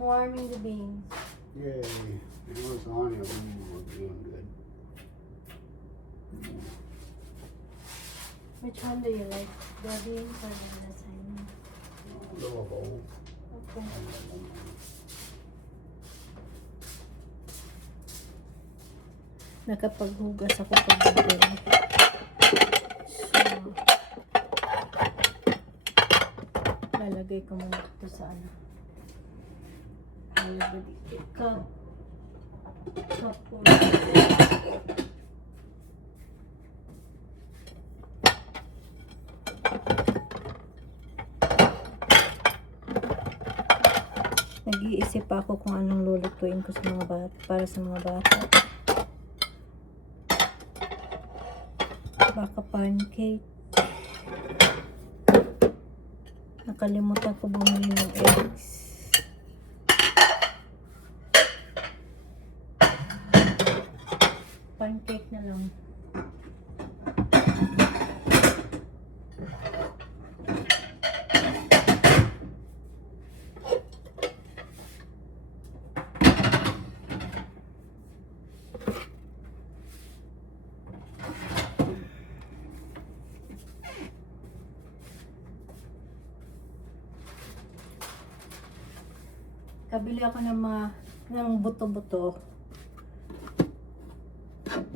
warming the beans. Yay. Now it's on here. We're doing good. Which one do you like? The beans or the lasagna? Little bowl. Okay. Nakapaghugas ako kagabi. So, lalagay ko muna ito sa ano. Lalagay dito. Cup. Nag-iisip ako kung anong lulutuin ko sa mga bata, para sa mga bata. Baka pancake. Nakalimutan ko bumili ng eggs. Pancake na lang. Kabili ako ng buto-buto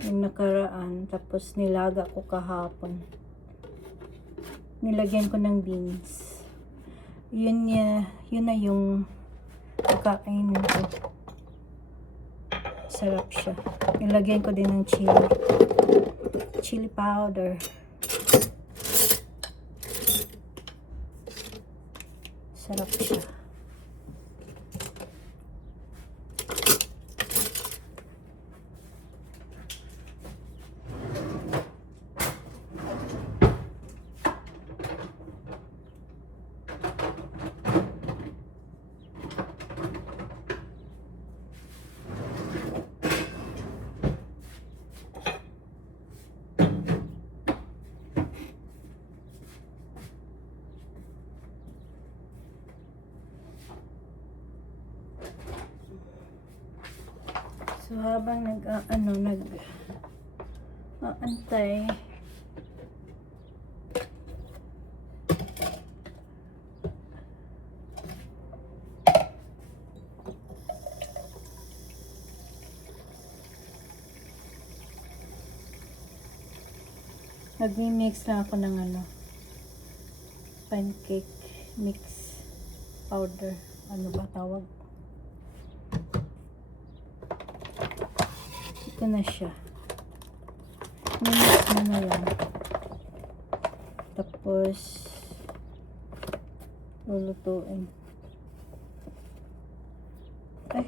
yung nakaraan, tapos nilaga ko kahapon. Nilagyan ko ng beans. Yun na yung kakainin ko. Sarap siya. Nilagyan ko din ng chili powder. Sarap siya. So habang aantay, nagmi-mix lang ako ng pancake mix powder. Ano ba tawag? Ito na siya. Mix mo na lang. Tapos lulutuin. Ay.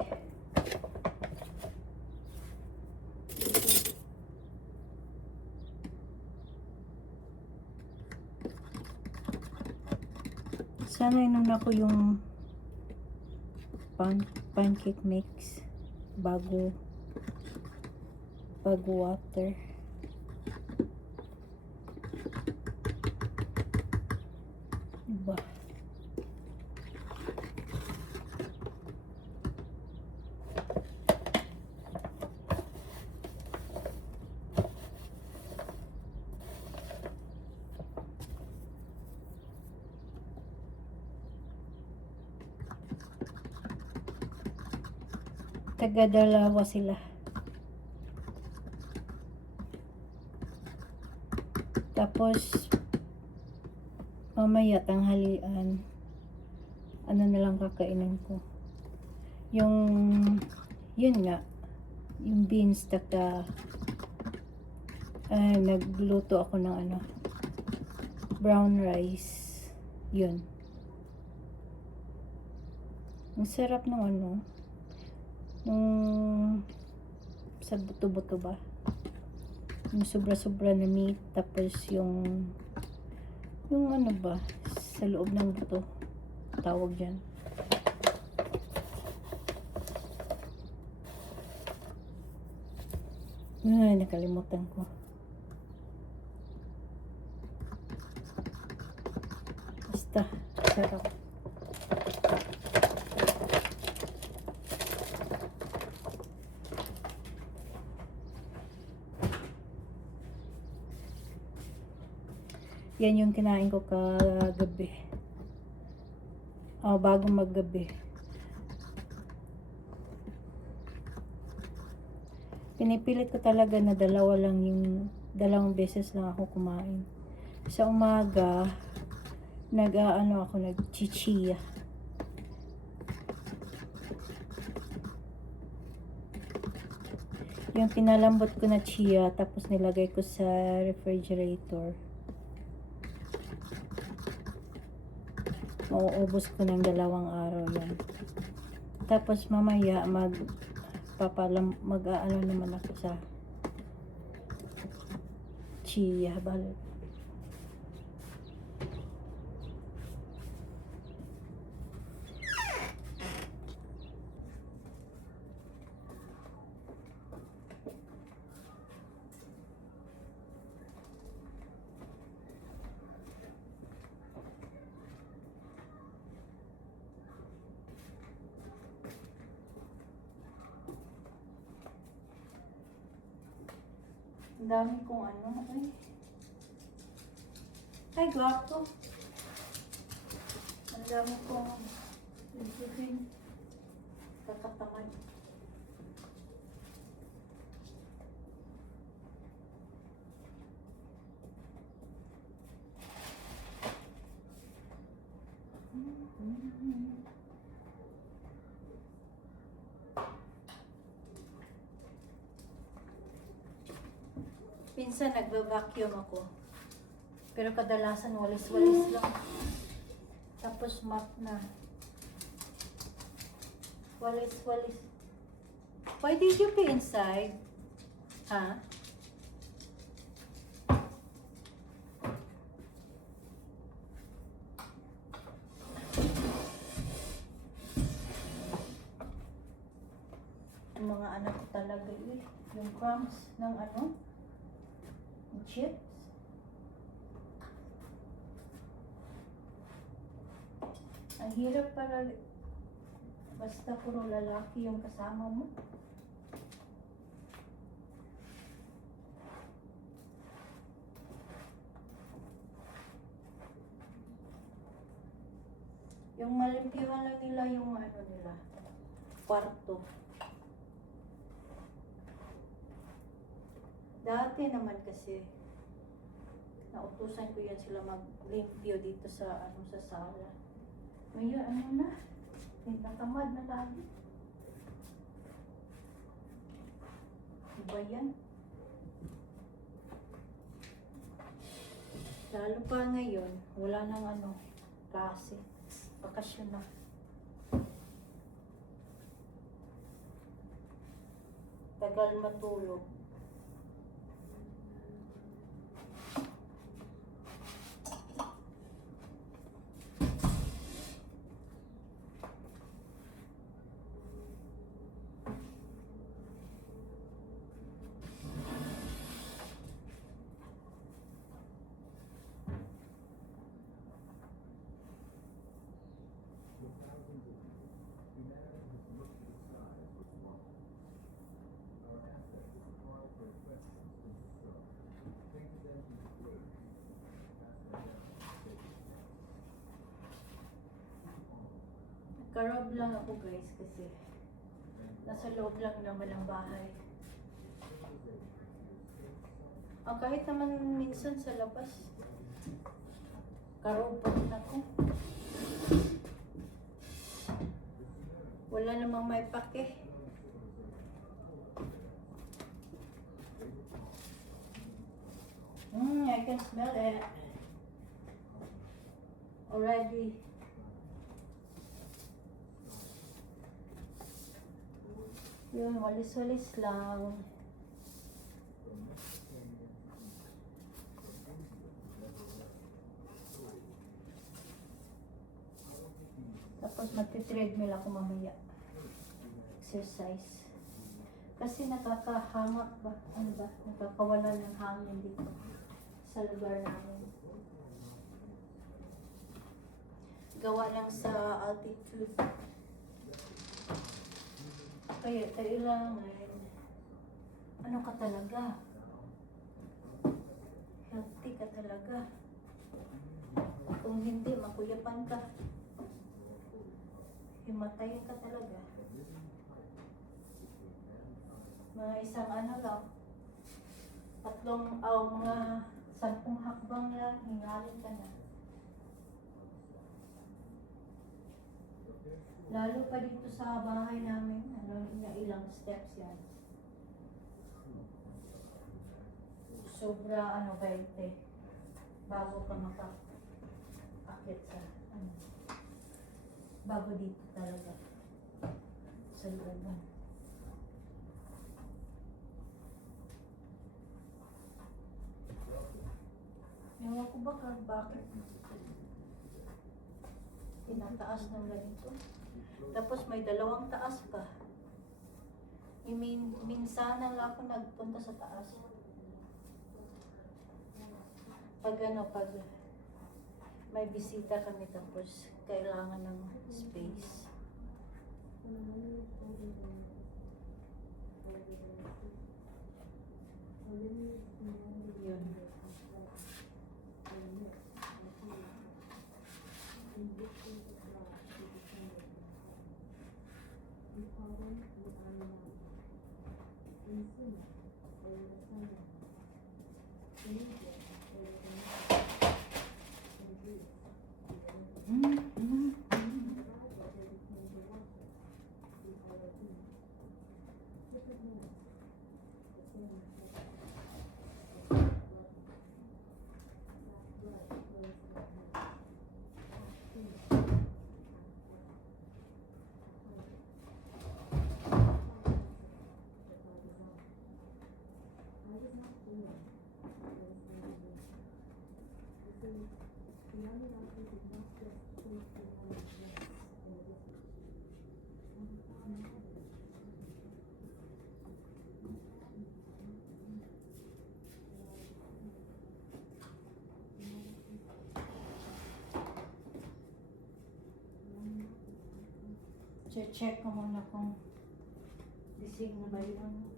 Sana inuna ko yung pancake mix bago water. Diba? Taga-dalawa sila. Tapos mamaya tanghalian, ano na lang kakainin ko. Yun nga, yung beans, nagluto ako ng brown rice. Yun. Ang sarap ng nung sa buto-buto ba? Yung sobra-sobra na meat, tapos yung sa loob ng buto, tawag dyan. Ay, nakalimutan ko. Basta, sarap. Yan yung kinain ko kagabi. Bago maggabi. Pinipilit ko talaga na dalawang beses lang ako kumain. Sa umaga, nag-chichia. Yung pinalambot ko na chia, tapos nilagay ko sa refrigerator. Mauubos ko ng 2 araw yan. Tapos mamaya mag-aano naman ako sa chia balot. Ang dami kong ay gwapo. Ang dami kong ibigin. Kakatamad. Minsan nagva-vacuum ako. Pero kadalasan walis-walis lang. Tapos mop na. Walis-walis. Why did you pee inside? Ha? Ang mga anak ko talaga yung crumbs ng chips. Ang hirap para basta puro lalaki yung kasama mo. Yung malimpiwan lang nila yung nila, kwarto. Dati naman kasi nautusan ko yan sila maglimpyo dito sa sa sala. Ngayon na, nagtatamad na lagi. Iba yan. Lalo pa ngayon, wala nang klase. Bakasyon na. Tagal matulog. Karob lang ako guys kasi nasa loob lang naman ang bahay. Kahit naman minsan sa labas, karob pa rin ako. Wala namang may pake. I can smell it already. Yun, walis-walis lang. Tapos magti-treadmill ako mamaya. Exercise. Kasi nakakahangat ba? Nakakawala ng hangin dito sa lugar namin. Gawa lang sa altitude. Kaya kailangan ka talaga. Healthy ka talaga. Maguyapan ka. Himatayin ka talaga. Mga isang ano lang. Mga 10 hakbang lang, hingalin ka na. Lalo pa dito sa bahay namin, ilang steps yan. Sobra 20 bago ka makakakit sa bago dito talaga sa looban. Ewan ko ba bakit tinataas ng ganito. Tapos may 2 taas pa. Minsanan lang ako nagpunta sa taas. Pag may bisita kami tapos kailangan ng space. Yun. Check ko muna kung gising na ba yun.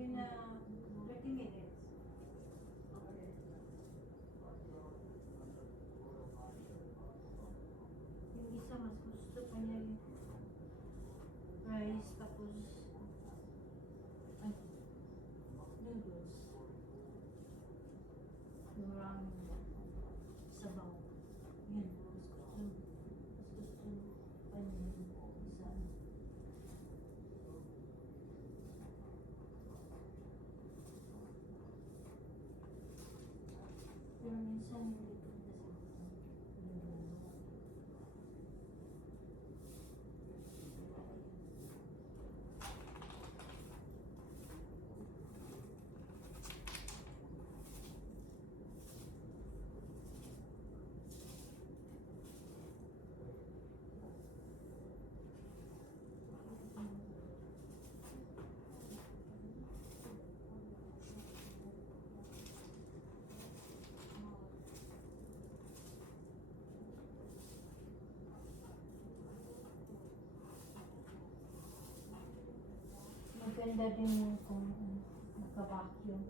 In 30 minutes. Yung isa mas gusto pa niya yung rice tapos noodles. Maraming sabaw. Yun, mas gusto pa niya yung isa. Pero minsan hindi ko maganda din yung kung naka-vacuum.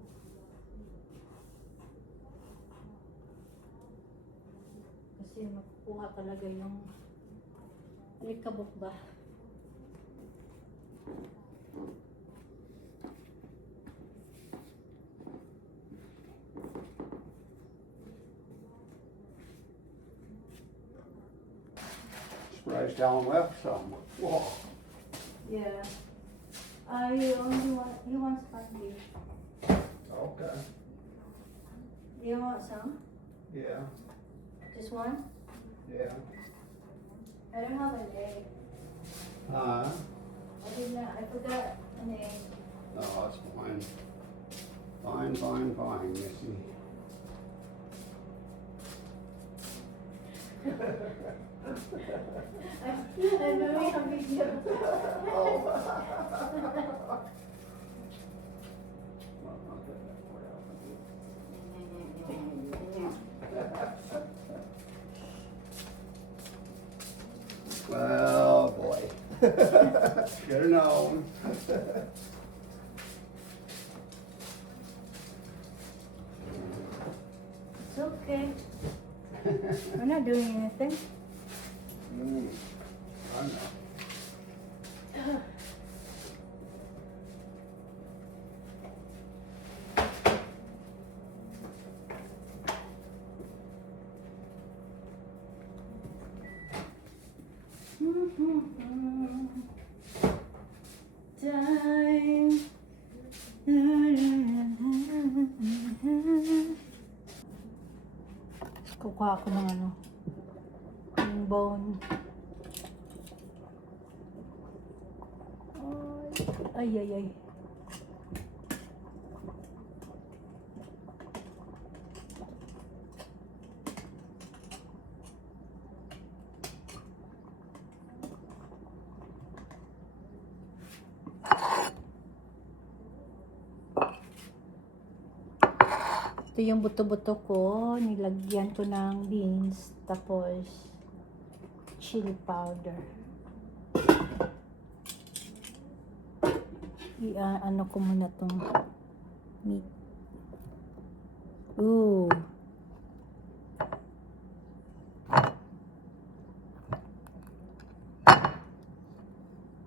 Kasi makukuha talaga yung alikabok ba. Surprised Alan left some. Whoa. Yeah. He wants sponge. Okay. Do you want some? Yeah. Just one? Yeah. I don't have an egg. I forgot an egg. No, that's fine. Fine, Missy. Ano yung video? Well, boy. Should have known. It's okay. We're not doing anything. I know. Time. Kukuha ako ng ano, yung bone. Ay, ay, ay. Ito yung buto-buto ko. Nilagyan ko ng beans. Tapos, chili powder. Ano ko muna tong meat. Ooh.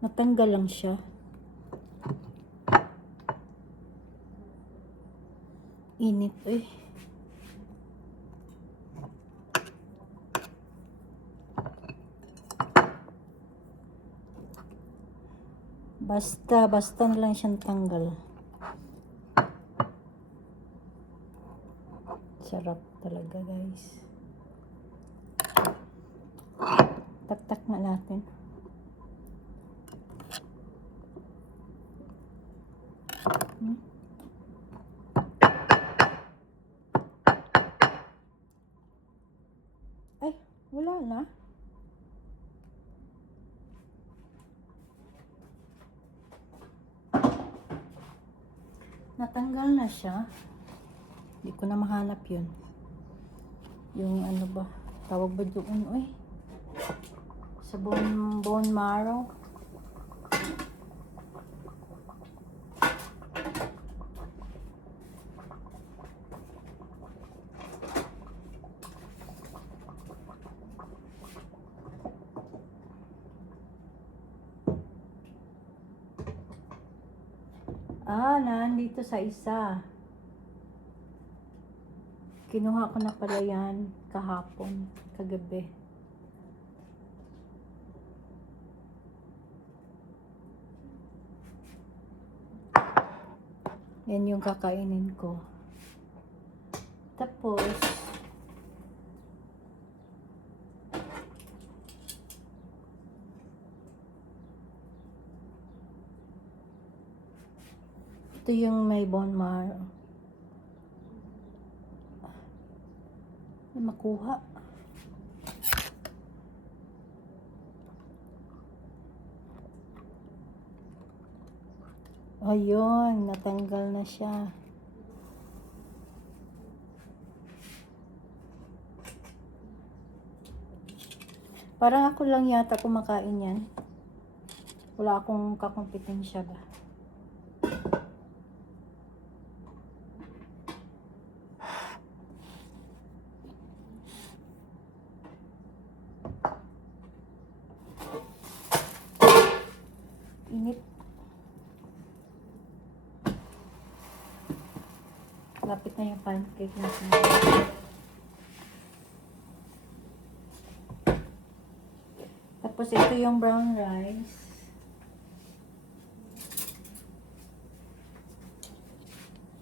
Natanggal lang siya. Init eh. Basta na lang siyang tanggal. Sarap talaga, guys. Tak-tak na natin. Ay, wala na. Natanggal na siya. Hindi ko na mahanap yun. Yung ano ba? Tawag ba doon? Uy. Sa bone marrow. Nandito sa isa. Kinuha ko na pala yan kahapon, kagabi. Yan yung kakainin ko. Tapos, ito yung may bone marrow. Makuha. Ayun, natanggal na siya. Parang ako lang yata kumakain yan. Wala akong kakompetensya ba. Init. Lapit na yung pancake natin. Tapos ito yung brown rice.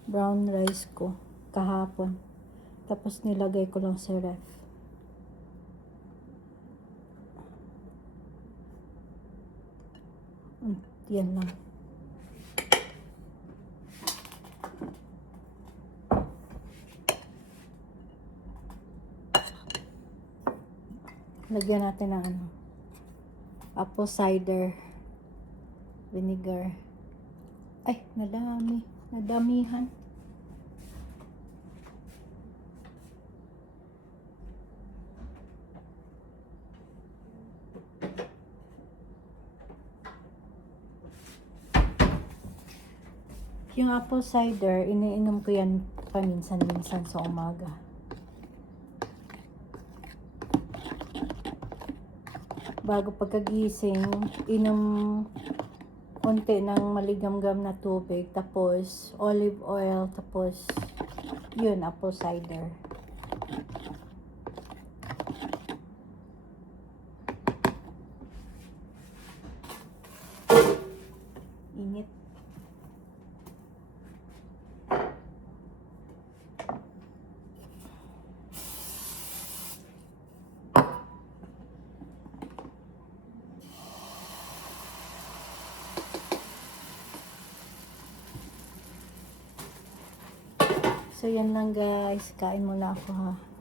Brown rice ko kahapon. Tapos nilagay ko lang sa ref. Yan lang. Lagyan natin ng ano, apple cider vinegar. Ay, nadami. Nadamihan. Yung apple cider, iniinom ko yan paminsan-minsan sa umaga. Bago pagkagising, inom konti ng maligamgam na tubig, tapos olive oil, tapos yun, apple cider. Init. So yan lang guys, kain muna ako ha.